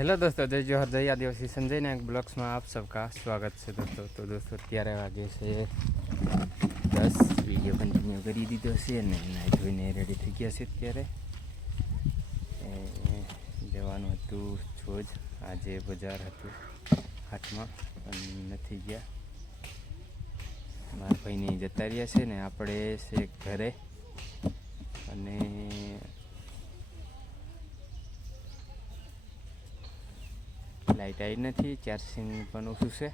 Hello દોસ્તો જય જોહર જય આદિવાસી સંજય નાયક બ્લોગ્સમાં આપ સબકા સ્વાગત છે દોસ્તો તો દોસ્તો અત્યારે વાગે છે દસ વીડિયો કન્ટિન્યુ કરી દીધો છે અને નાઈટ ધોઈને રેડી થઈ ગયા છે અત્યારે જવાનું હતું છોજ આજે બજાર હતું હાથમાં પણ નથી ગયા મારા ભાઈને જતા રહ્યા છે ને આપણે છે ઘરે અને લાઇટ આવી નથી ચાર્જિંગ પણ ઓછું છે.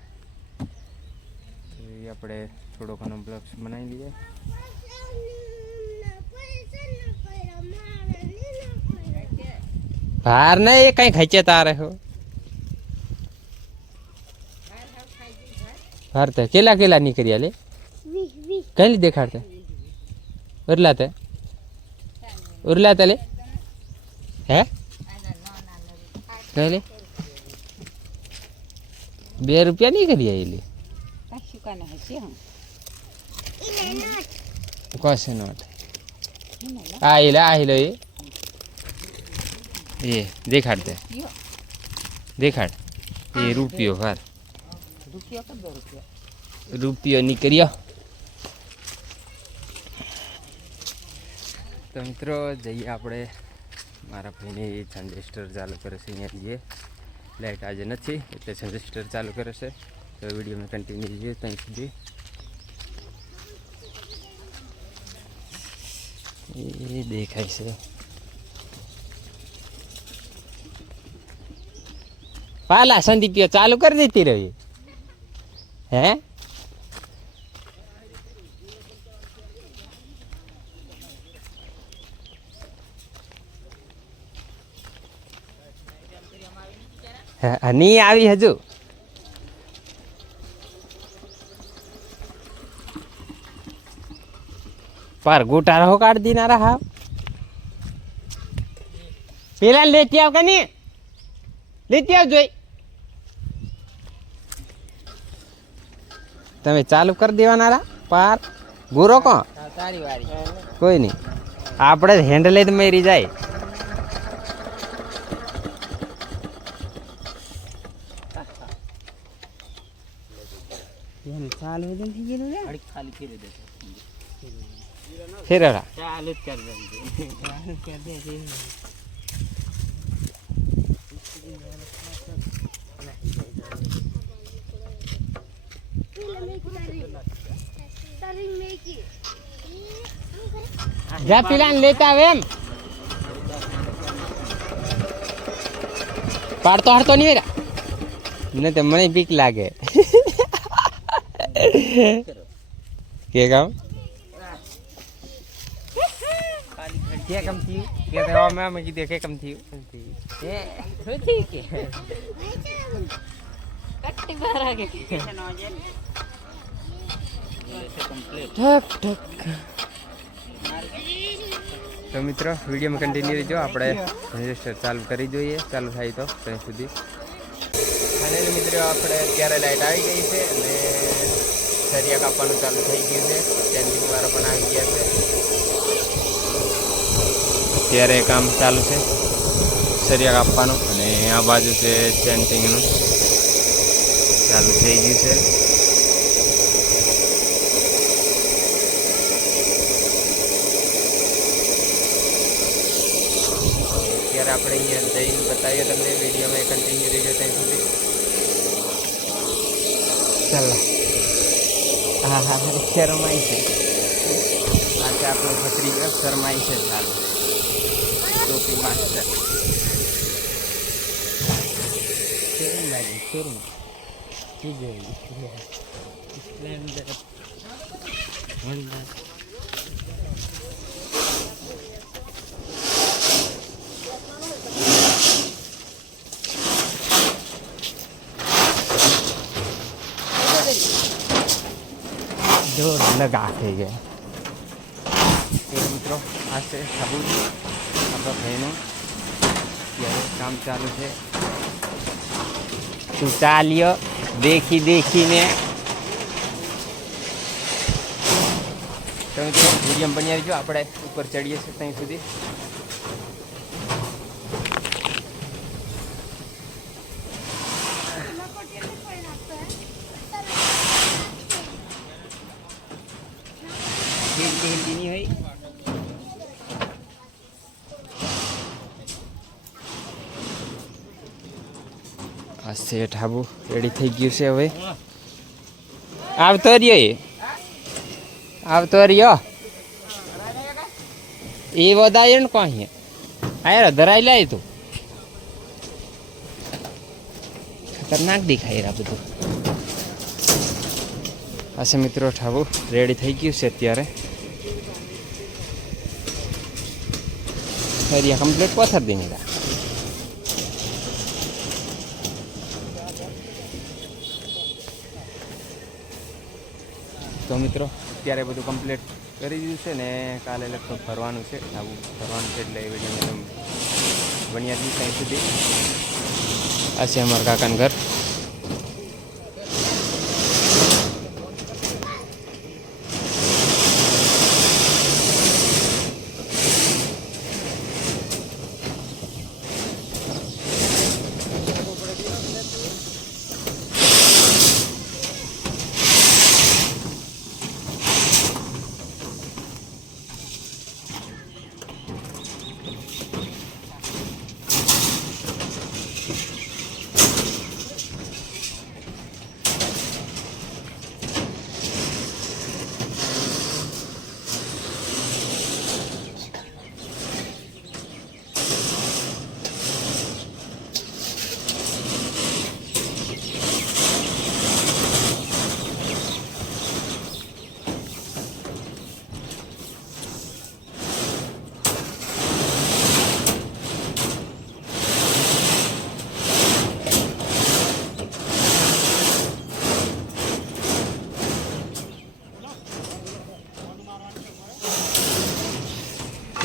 તો એ આપણે થોડો ઘણો બ્લોગ્સ બનાવી લઈએ. બહાર ને એ કઈ ખેંચે તારે હો. બહાર તે કેલા કેલા નીકળ્યા લે? કઈ લી દેખાડતે ઉરલા તે ઉરલા તે લે? હે? કઈ લે? બે રૂપિયા નહીં કરી આવેલી કશે નોટ આવેલા આવેલો એ એ દેખાડ દે દેખાડ. એ રૂપિયો ભાર રૂપિયો નીકળ્યો. તો મિત્રો જઈએ આપણે. મારા ભાઈને ટ્રાન્ઝિસ્ટર ચાલુ કરે છે અહીંયા જઈએ લાઇટ આજે નથી, એટલે સંજેસ્ટર ચાલુ કરે છે. તો વિડીયોમાં કન્ટિન્યુ જોઈએ ત્યાં સુધી. એ દેખાય છે. પાલા સંદીપ ચાલુ કરી દેતી રહી. હે? નહીં આવી હજુ. પર ગોટા રહો કાઢ દીનારા હા પેલા લેતી આવ કે નહીં લેતી આવ જોઈ તમે ચાલુ કરી દેવાના પાર. ગુરો કો કોઈ નહીં. આપણે હેન્ડલે જ મેરી જાય. ચાલુ બધું થઈ ગયેલું રે અડી ખાલી કરી દે ફેરવડા ચાલુ જ કરી દે ચાલુ જ કરી દે જા પેલા લેતા આવે એમ પાડતો હાડતો નહીં વેરા ને તો મને બીક લાગે કે કામ કે કમ થયું કે તો અમે અમે કીધું કે કમ થયું એ ખોટી કે કટ્ટી બહાર આગે ઠક ઠક તો મિત્રો વિડીયોમાં કન્ટિન્યુ રહેજો આપણે રજિસ્ટર ચાલુ કરી જોઈએ. ચાલુ થાય તો ત્યાં સુધી. અને મિત્રો આપણે અત્યારે લાઈટ આવી ગઈ છે અને સરિયા કાપવાનું ચાલુ થઈ ગયું છે. ચેન્જિંગ વાળા પણ આવી ગયા છે. અત્યારે કામ ચાલુ છે. સરિયા કાપવાનું અને આ બાજુ છે ચેન્ટિંગનું ચાલુ થઈ ગયું છે. અત્યારે આપણે અહીંયા જઈને બતાવીએ તમને. વિડીયોમાં કન્ટિન્યુ રહેજો ત્યાં સુધી. ચાલો. હા હા શરમાઈ છે. આજે આપણો ભત્રીજો શરમાય છે સારું ટોપી માસ્ટર. કેવું લાગે? કેવું કી જોઈ સ્પ્લેન્ડર. હોન્ડા જોર લગા થઈ ગયા તો મિત્રો આ છે સાબુ આપણા ભાઈનું ત્યારે કામ ચાલુ છે તું ચાલ્યો દેખી દેખીને તો મિત્રો વિડીયમ બની આવજો આપણે ઉપર ચડીએ છીએ ત્યાં સુધી। આ શેઠ આબુ રેડી થઈ ગયું છે હવે. આવતો રહ્યો એ. આવતો રહ્યો. એ વધારે ને કોઈ આયરો ધરાઈ લાય તું. ખતરનાક દેખાય રા બધું. હશે મિત્રો ઠાબુ રેડી થઈ ગયું છે અત્યારે. એરિયા કમ્પ્લીટ પથર દઈ તો મિત્રો, અત્યારે બધું કમ્પ્લીટ કરી દીધું છે ને કાલે લગભગ ફરવાનું છે. આવું ફરવાનું છે એટલે એ વીડિયો બન્યા છીએ ત્યાં સુધી. આ છે અમારા કાકાનું ઘર.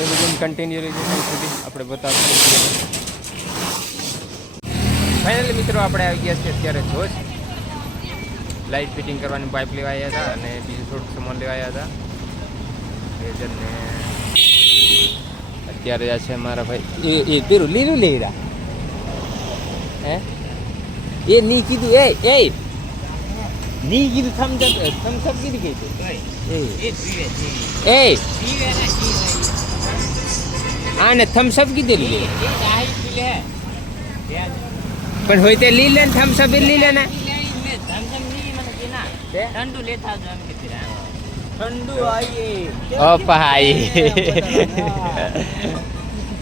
તે બધું કન્ટિન્યુ ત્યાં સુધી આપણે બતાવીશું ફાઇનલી મિત્રો આપણે આવી ગયા છીએ અત્યારે જોજ લાઇટ ફિટિંગ કરવાની પાઇપ લેવા આવ્યા હતા અને બીજું થોડુંક સામાન લેવા આવ્યા હતા. એ જણને અત્યારે આ છે મારા ભાઈ. એ એ પેલું લીલું લઈ રહ્યા હે? એ ની કીધું એ એ. ની કીધું થમ્સ થમ્સ અપ કીધું કીધું એ. એ આને થમ્સ અપ કીધેલું પણ હોય તે લી લે થમ્સ અપ લી લે ને. ઠંડુ લેતા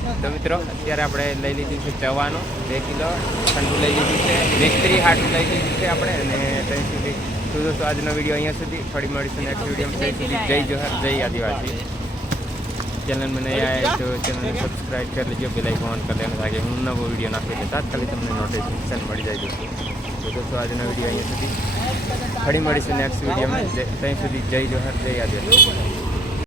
એમ તો મિત્રો, અત્યારે આપણે લઈ લીધું છે ચવાનું બે કિલો ઠંડુ લઈ લીધું છે, મિસ્ત્રી હાટું લઈ લીધું છે આપણે, અને ત્યાં સુધી તો દોસ્તો, આજનો વીડિયો અહીંયા સુધી. ફરી મળીશું નેક્સ્ટ વીડિયો જય જોહર, જય આદિવાસી. ચેનલ મને આવે તો ચેનલને સબસ્ક્રાઈબ કરી લેજો બેલ આઇકન ઓન કરી લેવાનું તાકે હું નવો વીડિયો નાખું એટલે તાત્કાલિક તમને નોટિફિકેશન મળી જાય તો દોસ્તો આજનો વીડિયો અહીંયા સુધી. ફરી મળીશું નેક્સ્ટ વિડીયોમાં ત્યાં સુધી જય જોહર જય આદિવાસી.